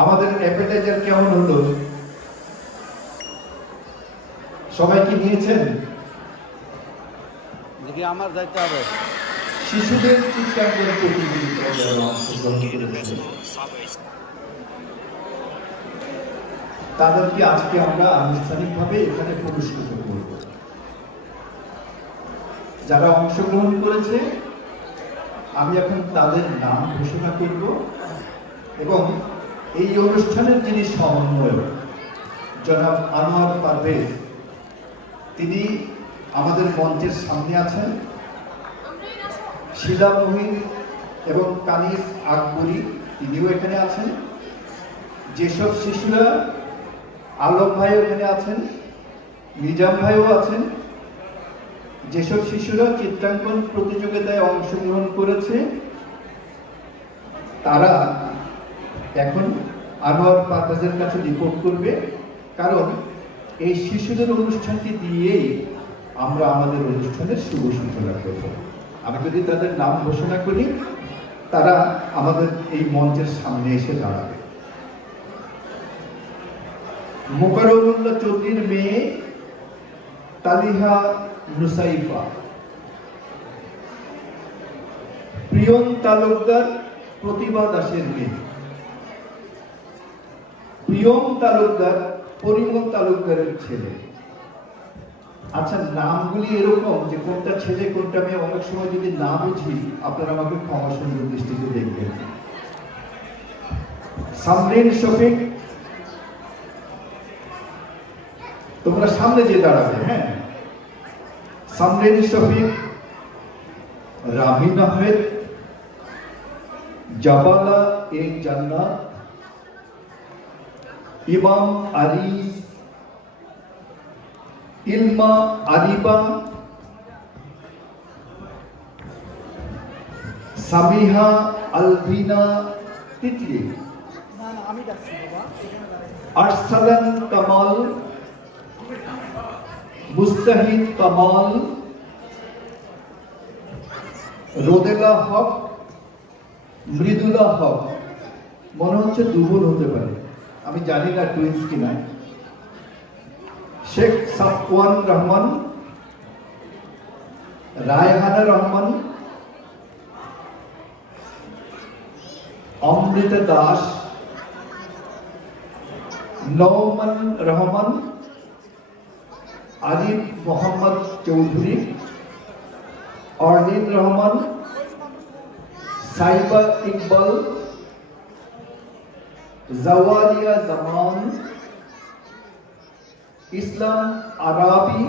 আমাদের অ্যাপেটাইজার কেমন হলো? সবাই কি নিয়েছেন? দেখি আমার যাইতে হবে। শিশুদের চিত্রাঙ্কন প্রতিযোগিতায় যারা অংশগ্রহণ করেছে তাদেরকে আজকে আমরা আনুষ্ঠানিকভাবে এখানে পুরস্কৃত করব। যারা অংশগ্রহণ করেছে আমি এখন তাদের নাম ঘোষণা করব এবং এই অনুষ্ঠানের যিনি সমন্বয়ক জনাব আনোয়ার পারভেজ, তিনি আমাদের মঞ্চের সামনে আছেন। শিলা মহিন এবং কানিস আকবরী তিনিও এখানে আছেন। যেসব শিশুরা, আলম ভাই এখানে আছেন, নিজাম ভাইও আছেন। যেসব শিশুরা চিত্রাঙ্কন প্রতিযোগিতায় অংশগ্রহণ করেছে তারা এখন আনোয়ার পারভেজের কাছে রিপোর্ট করবে, কারণ এই শিশুদের অনুষ্ঠানটি দিয়েই আমরা আমাদের অনুষ্ঠানের শুভ সূচনা করব। আমি যদি তাদের নাম ঘোষণা করি তারা আমাদের এই মঞ্চের সামনে এসে দাঁড়াবে। মোকাররমুল্লাহ চৌধুরীর মেয়ে তালিহা নুসাইফা, প্রিয়ম তালুকদার প্রতিভা দাসের মেয়ে, প্রিয়ম তালুকদার পরিমল তালুকদারের ছেলে। আচ্ছা, নামগুলি এরকম যে কোনটা ছেলে কোনটা মেয়ে অনেক সময় যদি না বুঝি আপনারা আমাকে ক্ষমা সুন্দর দৃষ্টিতে দেখবেন। সামরিন শফিক, তোমরা সামনে যে দাঁড়াবে। হ্যাঁ, সামরিন শফিক, রামিন আহমেদ, জাবালা এ জান্নাত, ইমাম আরিস, ইলমা আরিবা, সামিহা আলবিনা তিতলি, আরসালান কামাল, মুস্তাহিদ কামাল, রোদেলা হক, মৃদুলা হক। মনে হচ্ছে দুগুণ হতে পারে, আমি জানি না টুইন্স কিনা। Sheikh Safwan Rahman, Raihana Rahman, Amrita Das, Nauman Rahman, Arif Mohammad Chowdhury, Arnin Rahman, Saiba Iqbal, Jawaria Zaman, Islam Arabi,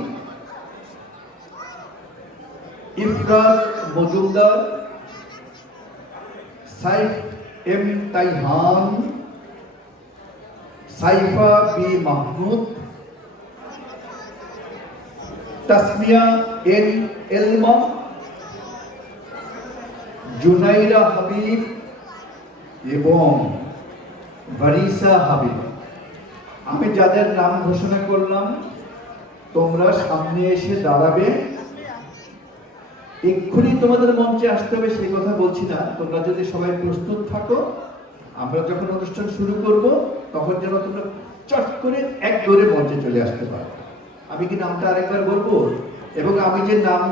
Ifrat Majumder, Saif M Taihan, Saifa B Mahmud, Tasmia N Elma, Junaira Habib এবং ভারিসা হাবিব। আমি যাদের নাম ঘোষণা করলাম তোমরা সামনে এসে দাঁড়াবে। এক্ষুনি তোমাদের মঞ্চে আসতে হবে সেই কথা বলছি না, তোমরা যদি সবাই প্রস্তুত থাকো, আমরা যখন অনুষ্ঠান শুরু করব তখন যেন তোমরা চট করে এক দৌড়ে মঞ্চে চলে আসতে পারো। আমি কি নামটা আরেকবার বলবো? এবং আমি যে নাম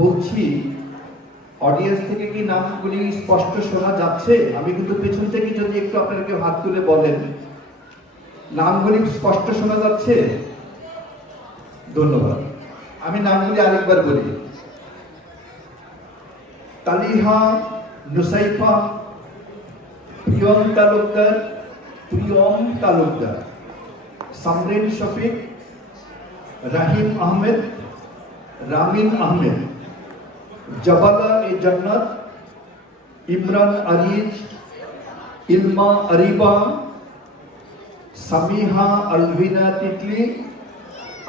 বলছি অডিয়েন্স থেকে কি নামগুলি স্পষ্ট শোনা যাচ্ছে? আমি কিন্তু পেছন থেকে যদি একটু আপনাদেরকে হাত তুলে বলেন নামগুলি স্পষ্ট শোনা যাচ্ছে? ধন্যবাদ। আমি নামগুলি আরেকবার বলি। তালিহা নুসাইফা, প্রিয়ম তালুকদার, প্রিয়ম তালুকদার, সামরিন শফিক, রাহিম আহমেদ, রামিন আহমেদ, জাবালা এ জান্নাত, ইমরান আরিজ, ইলমা আরিবা, সামিহা আলবিনা তিতলি,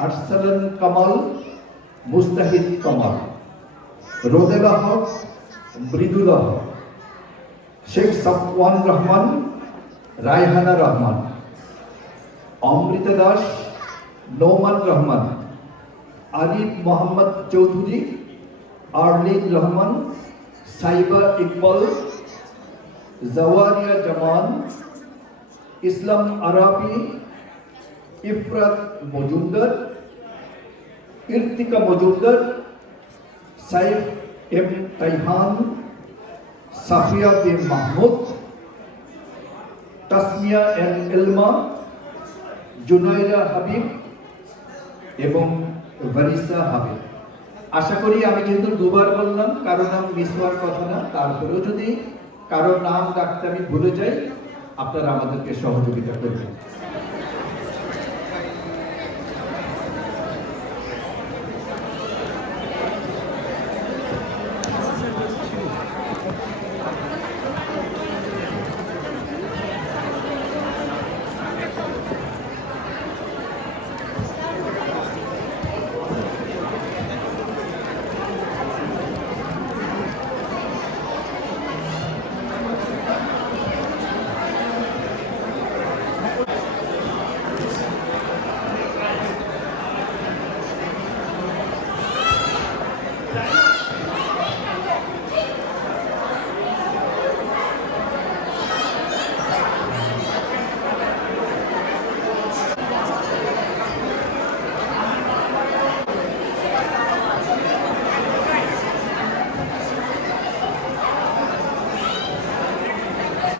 আরসালান কামাল, মুস্তাহিদ কামাল, রোদেলা হক, মৃদুলা হক, শেখ সাফওয়ান রহমান, রায়হানা রহমান, অমৃতা দাস, নওমান রহমান, আরিফ মোহাম্মদ চৌধুরী, আর্লিন রহমান, সাইবা ইকবাল, জাওয়ারিয়া জামান, ইসলাম আরাবি, ইফরাত মজুমদার, ইরতিকা মজুমদার, সাইফ এম তাইহান, সাফিয়া বিন মাহমুদ, তাসমিয়া এন এলমা, জুনাইরা হাবিব এবং ভারিসা হাবিব। আশা করি আমি যেহেতু দুবার বললাম কারো নাম মিস হওয়ার কথা না, তারপরেও যদি কারো নাম ডাকতে আমি ভুলে যাই আপনারা আমাদেরকে সহযোগিতা করবেন।